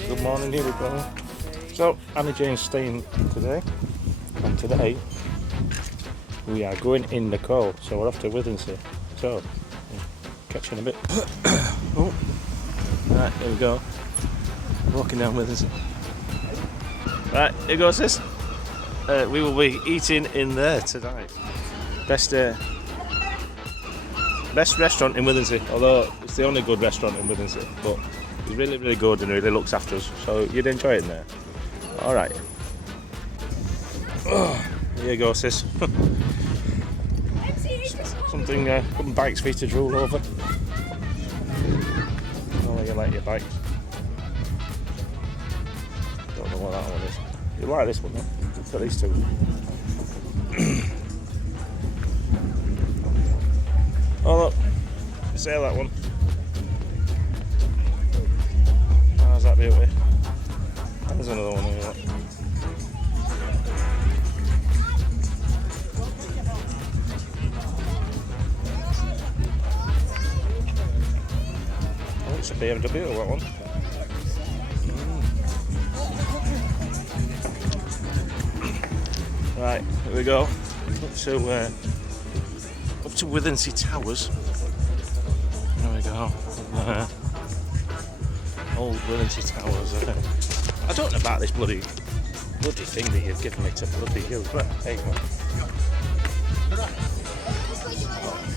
Right, good morning, here we go. So, Annie Jane's staying today, and today we are going in the coal, so we're off to Withernsea. So, catch you in a bit. Oh, right, here we go. Walking down Withernsea. Right, here goes sis. We will be eating in there tonight. Best restaurant in Withernsea, although it's the only good restaurant in Withernsea, but it's really, really good and really looks after us, so you'd enjoy it in there. Alright. Oh, here you go, sis. Something, couple bikes for you to drool over. Oh, you like your bikes. Don't know what that one is. You like this one, though? It's got these two. Oh, look. Sell that one. How's that beauty? There's another one here. Oh, it's a BMW or what one? Right, here we go. Up to Withernsea Towers. There we go. Old Withernsea Towers. I don't know about this bloody thing that you've given me to bloody use, but there you go.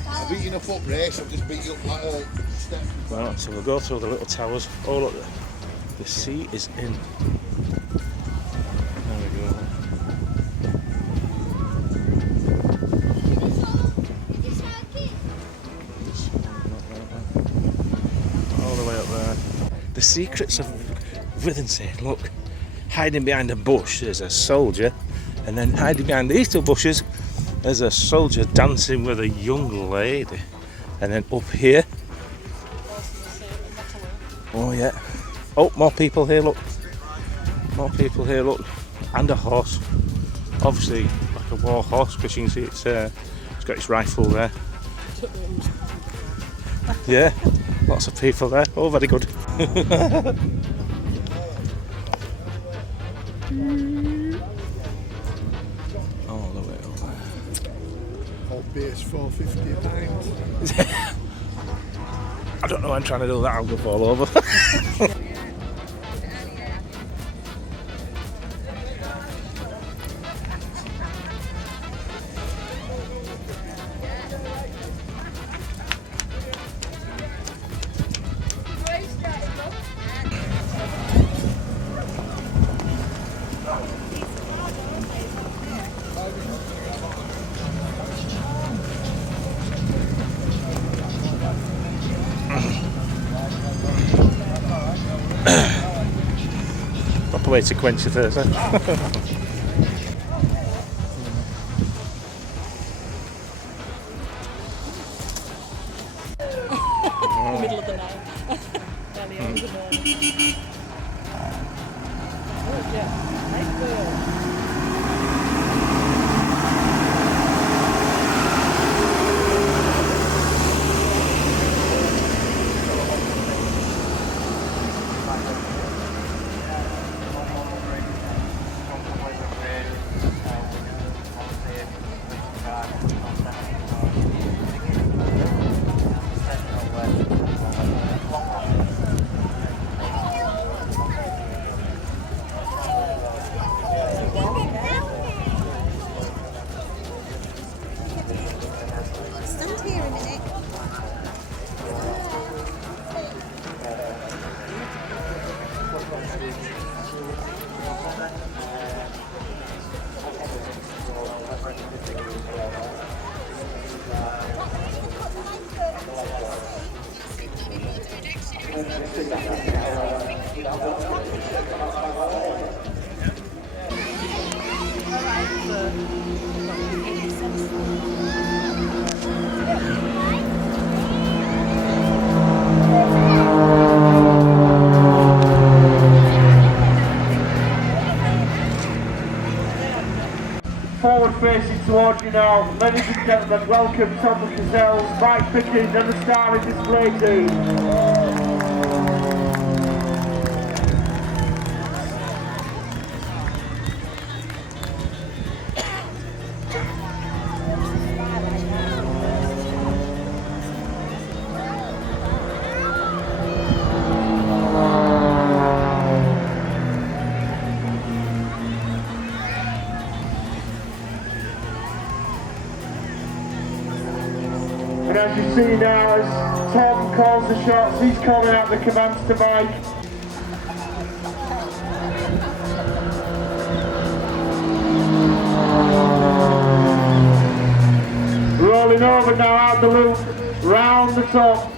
I've beat you in a foot race, I've just beat you up like a step. Right, so we'll go through the little towers. Oh look, the sea is in. There we go. All the way up there. The secrets of Withernsea. Look, hiding behind a bush there's a soldier, and then hiding behind these two bushes there's a soldier dancing with a young lady, and then up here, oh yeah, oh, more people here, look, and a horse, obviously like a war horse, because you can see it's got its rifle there. Yeah, lots of people there. Oh, very good. All the way over. Old beer's $4.50 a pint. I don't know why I'm trying to do that, I'll go fall over. Proper way to quench your thirst, eh? Middle of the night. Early hours of the morning. Oh yeah, nice whale. Stand here a minute. Forward facing towards you now. Ladies and gentlemen, welcome Tom Cazell, Mike Pickens and the star in display team. as you see now, as Tom calls the shots, he's calling out the commands to Mike. Rolling over now out the loop, round the top.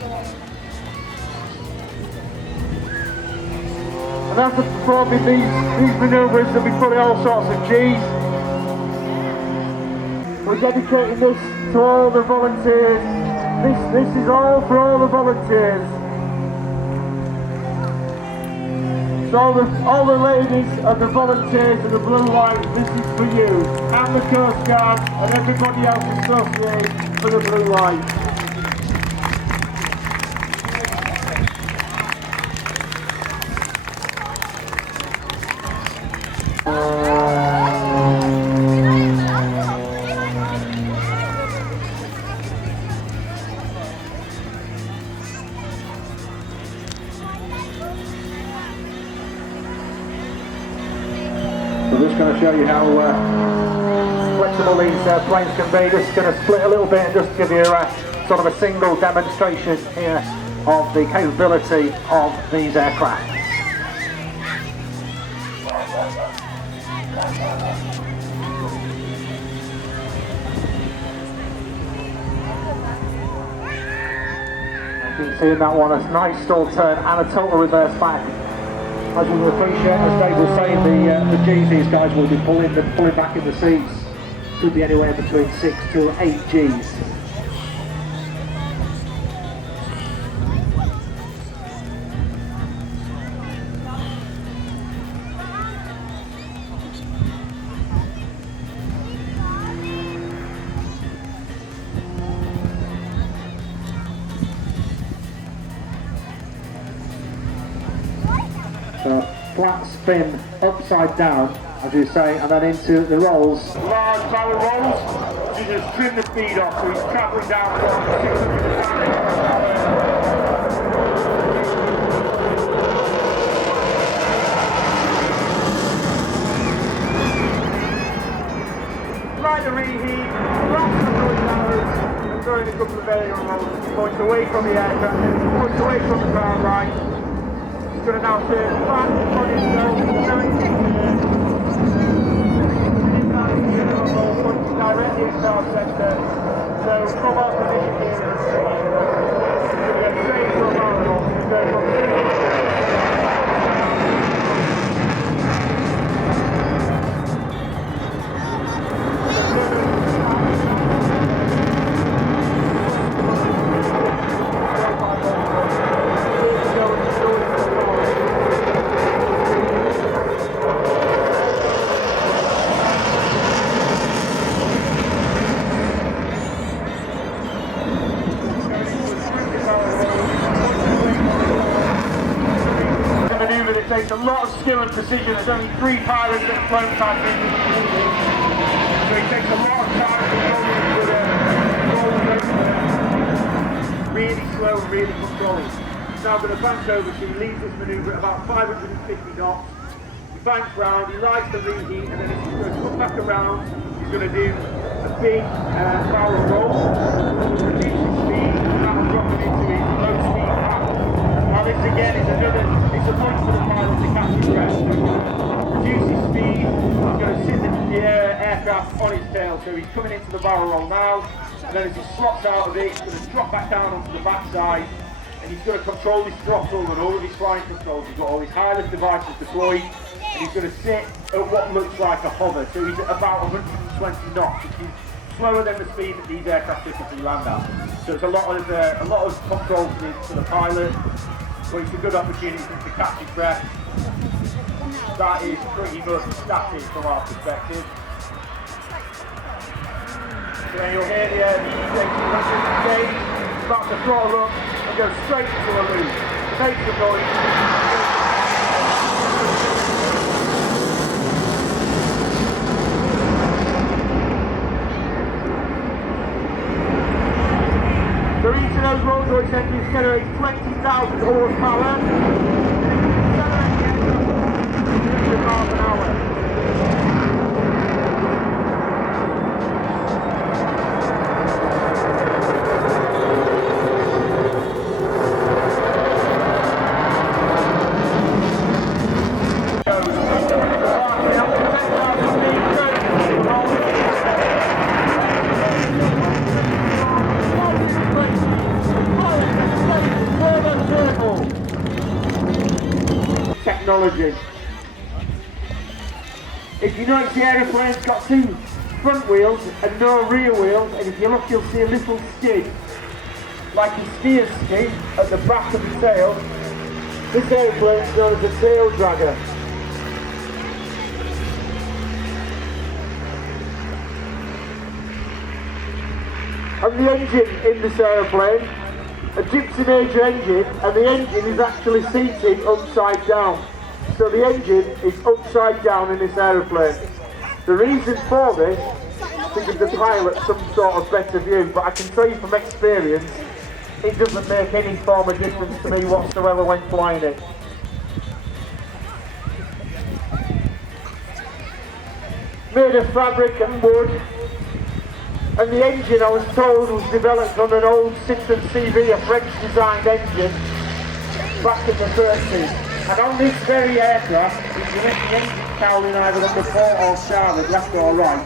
And after performing these manoeuvres, they'll be putting all sorts of G's. We're dedicating this to all the volunteers. This is all for all the volunteers. So all the ladies and the volunteers and the blue lights, this is for you. And the Coast Guard and everybody else associated for the blue lights. I'm just going to show you how flexible these planes can be. Just going to split a little bit and just give you sort of a single demonstration here of the capability of these aircraft. You can see in that one a nice stall turn and a total reverse back. As you will appreciate, as Dave was saying, the G's these guys will be pulling back in the seats. Could be anywhere between 6 to 8 G's. Flat spin upside down, as you say, and then into the rolls. Large barrel rolls, you just trim the speed off, so he's travelling down from 600 Right the reheat, lots of good arrows, and throwing a couple of aerial rolls, points away from the aircraft, points away from the ground line. Going to now turn back on himself, pointing directly at our centre. So from our position here, we're going to get straight to a marathon, go from it takes a lot of skill and precision. There's only 3 pilots that have flown past it. So it takes a lot of time to roll really slow and really controlled. He's now going to bank over, so he leaves this manoeuvre at about 550 knots. He banks round, he lights the reheat, and then he's going to come back around. He's going to do a big barrel roll, reduce his speed, and that'll drop him into his low speed path. Now this again is it's a point for the pilot to catch his breath. Reduce his speed, he's going to sit the aircraft on his tail, so he's coming into the barrel roll now, and then as he slots out of it, he's going to drop back down onto the backside, and he's going to control his throttle and all of his flying controls. He's got all his high-lift devices deployed, and he's going to sit at what looks like a hover, so he's at about 120 knots, which is slower than the speed that these aircraft typically land at. So it's a lot of control for the pilot. But it's a good opportunity for him to catch his breath. That is pretty much static from our perspective. So then you'll hear the engine stage, start to throttle up and go straight into a loop. Make some noise. So each of those Rolls-Royce engines generates 20,000 horsepower, 7 miles an hour. technology. If you notice, the aeroplane's got 2 front wheels and no rear wheels, and if you look you'll see a little skid, like a steer skid at the back of the tail. This aeroplane is known as a tail dragger. And the engine in this aeroplane, a Gypsy Major engine, and the engine is actually seated upside down. So the engine is upside down in this aeroplane. The reason for this is to give the pilot some sort of better view, but I can tell you from experience, it doesn't make any form of difference to me whatsoever when flying it. Made of fabric and wood, and the engine, I was told, was developed on an old Citroen CV, a French designed engine, back in the 30s. And on this very aircraft, if you lift the engine cowling either on the port or starboard, left or right,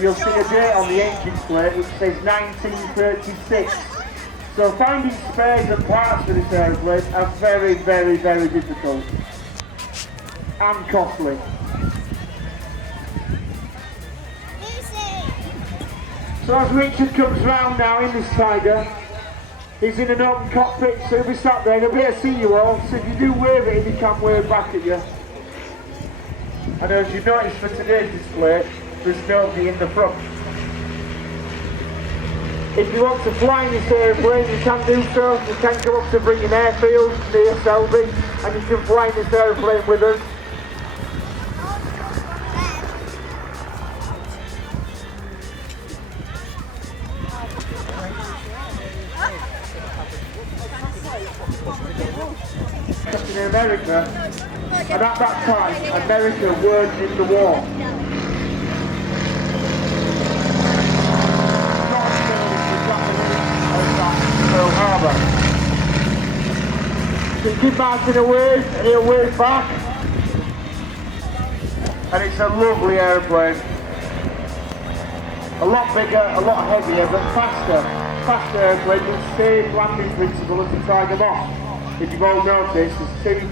you'll see a date on the engine plate which says 1936. So finding spares and parts for this aeroplane are very, very, very difficult and costly. So as Richard comes round now in this Tiger, he's in an open cockpit, so he'll be sat there and he'll be able to see you all. So if you do wave at him, he can't wave back at you. And as you notice for today's display, there's nobody in the front. If you want to fly in this airplane, you can do so. You can come up to Bringing Airfield near Selby, and you can fly in this airplane with us. In America, and at that time, America weren't in the war. Pearl Harbor. So you give Martin a wave, and he'll wave back. And it's a lovely airplane. A lot bigger, a lot heavier, but faster. Faster airplane with same landing principle as the Tiger Moth. If you've all noticed, there's 2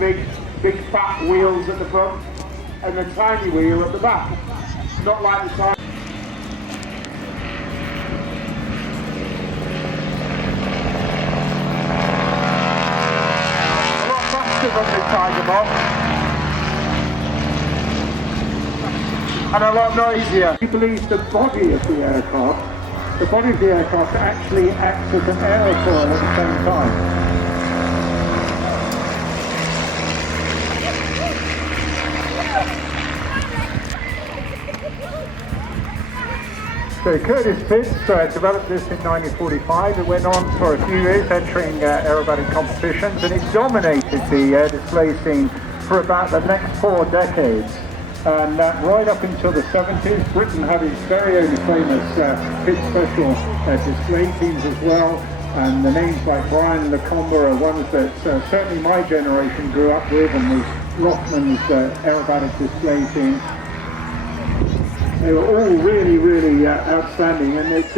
big fat wheels at the front and a tiny wheel at the back. Not like the Tiger. A lot faster than the Tiger Moth. And a lot noisier. We believe the body of the aircraft actually acts as an aerofoil at the same time. So Curtis Pitts developed this in 1945. It went on for a few years, entering aerobatic competitions, and it dominated the air display scene for about the next 4 decades. And right up until the 70s, Britain had its very own famous Pitts Special display teams as well. And the names like Brian Lacombe are ones that certainly my generation grew up with, and was Rothman's aerobatic display team. They were all really, really outstanding, and it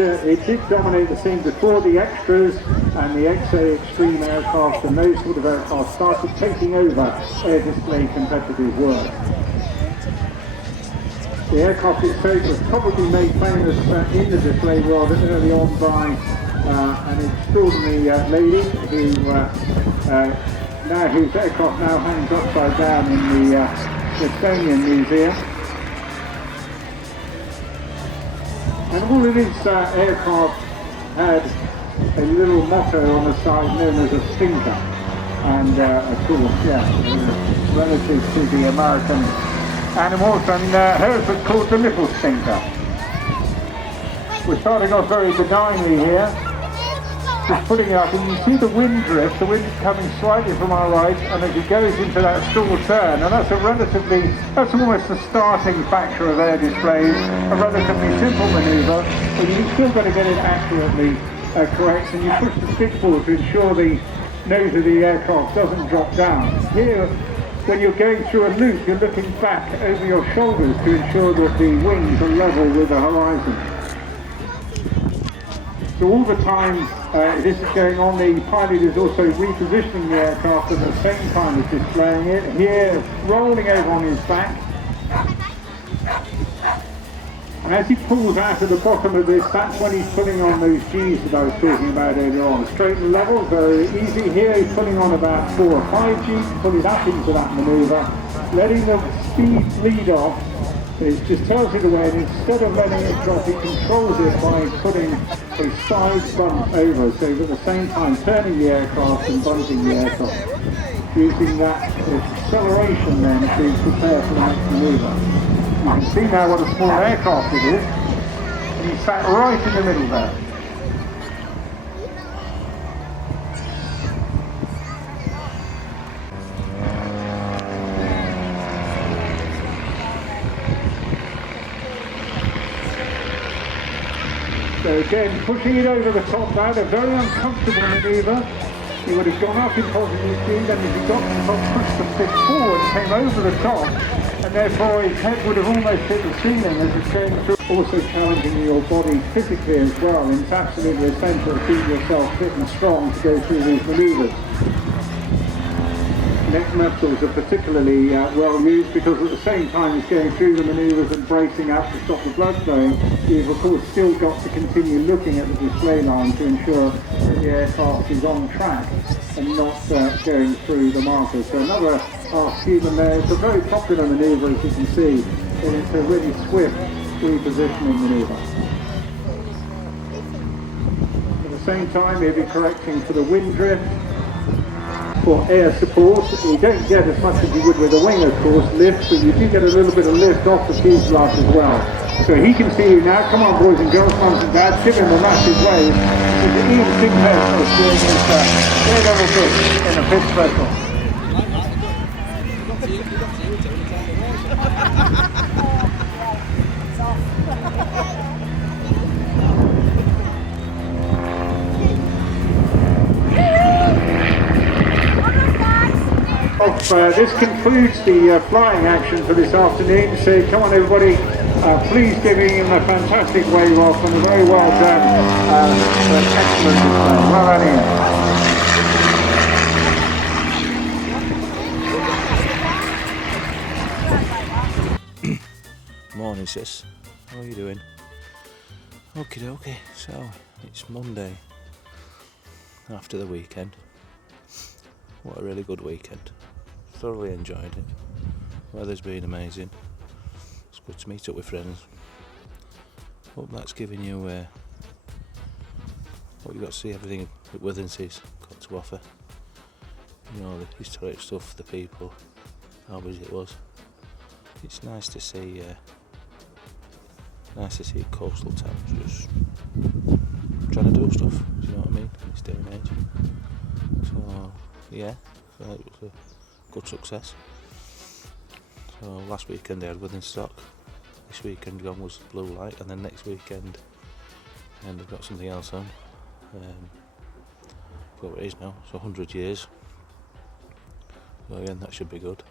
did dominate the scene before the extras and the XA Extreme aircraft and those sort of aircraft started taking over air display competitive work. The aircraft itself was probably made famous in the display world early on by an extraordinary lady who whose aircraft now hangs upside down in the Smithsonian Museum. And all of these aircraft had a little motto on the side known as a stinker. And of course, relative to the American animals, and hers was called the Little Stinker. We're starting off very benignly here. Just putting it up, and you see the wind drift. The wind coming slightly from our right, and as it goes into that stall turn, and that's almost the starting factor of air displays, a relatively simple manoeuvre, but you've still got to get it accurately correct, and you push the stick forward to ensure the nose of the aircraft doesn't drop down. Here, when you're going through a loop, you're looking back over your shoulders to ensure that the wings are level with the horizon. So all the time this is going on, the pilot is also repositioning the aircraft at the same time as displaying it. Here, rolling over on his back. And as he pulls out at the bottom of this, that's when he's putting on those G's that I was talking about earlier on. Straight and level, very easy. Here he's putting on about 4 or 5 G's, pulling up into that manoeuvre, letting the speed lead off. It just tells it away, and instead of letting it drop, it controls it by putting a side bump over, so at the same time turning the aircraft and bumping the aircraft, using that acceleration then to prepare for the next manoeuvre. You can see now what a small aircraft it is, and he's sat right in the middle there. So again, pushing it over the top now, a very uncomfortable manoeuvre. He would have gone up in positive speed, and as he got to the top, pushed the stick forward and came over the top, and therefore his head would have almost hit the ceiling as it's going through. Also challenging your body physically as well, and it's absolutely essential to keep yourself fit and strong to go through these manoeuvres. Neck muscles are particularly well used because at the same time as going through the manoeuvres and bracing up to stop the blood flowing, you've of course still got to continue looking at the display line to ensure that the aircraft is on track and not going through the markers. So another half human there. It's a very popular manoeuvre, as you can see, and it's a really swift repositioning manoeuvre. At the same time, he'll be correcting for the wind drift. For air support, you don't get as much as you would with a wing, of course, lift, but you do get a little bit of lift off the fuselage as well. So he can see you now. Come on, boys and girls, mums and dads, give him a massive wave. This is Ian Sinclair doing his daredevil bit in a pit special. This concludes the flying action for this afternoon, so come on everybody, please give him a fantastic wave off and a very well done, an excellent display. Well done, Ian. Morning sis, how are you doing? Okay, so it's Monday after the weekend. What a really good weekend. Thoroughly enjoyed it. Weather's been amazing. It's good to meet up with friends. Hope that's giving you what you got to see, everything that Withernsea's got to offer. You know, the historic stuff, the people, how busy it was. It's nice to see coastal towns just trying to do stuff, do you know what I mean, in this day and age. So yeah, so it was a good success. So last weekend they had Withernsea, this weekend gone was Blue Light, and then next weekend and they've got something else on. What it is now, so 100 years. So again, that should be good.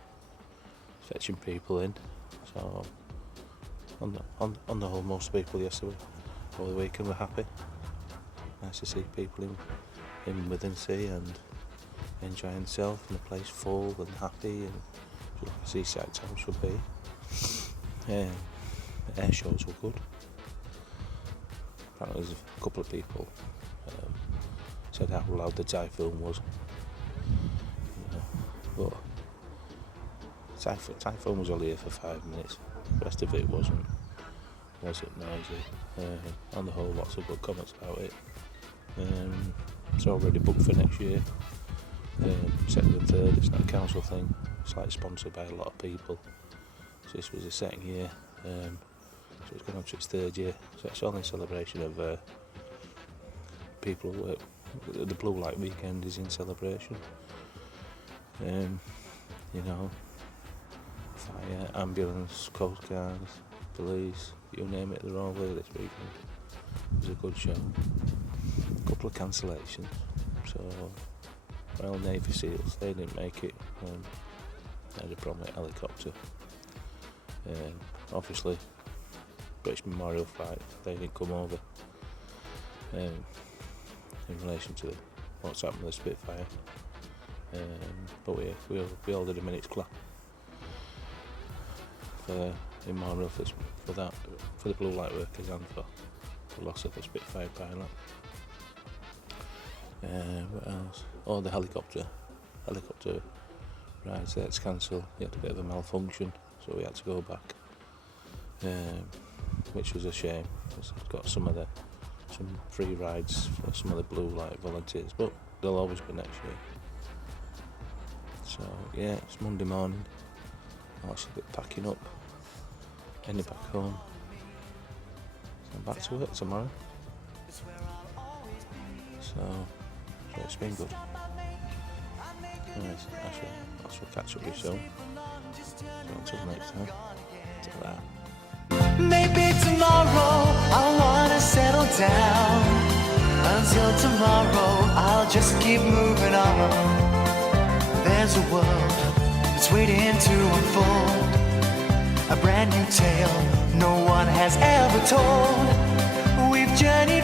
Fetching people in. So on the whole, most people yesterday over the weekend were happy. Nice to see people in Withernsea and enjoying themselves, and the place full and happy, and like a seaside town should be. The air shows were good. Apparently there's a couple of people said how loud the typhoon was. But typhoon was only here for 5 minutes. The rest of it wasn't noisy. On the whole, lots of good comments about it. It's already booked for next year. Second and third, it's not a council thing. It's like sponsored by a lot of people. So this was the second year. So it's going on to its third year. So it's only a celebration of people. The Blue Light weekend is in celebration. You know, fire, ambulance, coast guards, police, you name it, they're all there this weekend. It was a good show. A couple of cancellations. So, well, Navy SEALs, they didn't make it. They had a problem with helicopter. Obviously, British Memorial Fight, they didn't come over. in relation to what's happened with the Spitfire. But we all did a minute's clap in memorial for that, for the blue light workers and for the loss of the Spitfire pilot. What else? Oh, the helicopter rides there to cancel. He had a bit of a malfunction, so we had to go back, which was a shame. I've got some free rides for some of the blue light volunteers, but they'll always be next year. So yeah, it's Monday morning. I'm actually a bit packing up, heading back home. So I'm back to work tomorrow. So it's been good. Nice. I shall catch up with you soon. So until next time. Ta-ra. Maybe tomorrow I'll wanna settle down. Until tomorrow I'll just keep moving on. There's a world that's waiting to unfold, a brand new tale no one has ever told. We've journeyed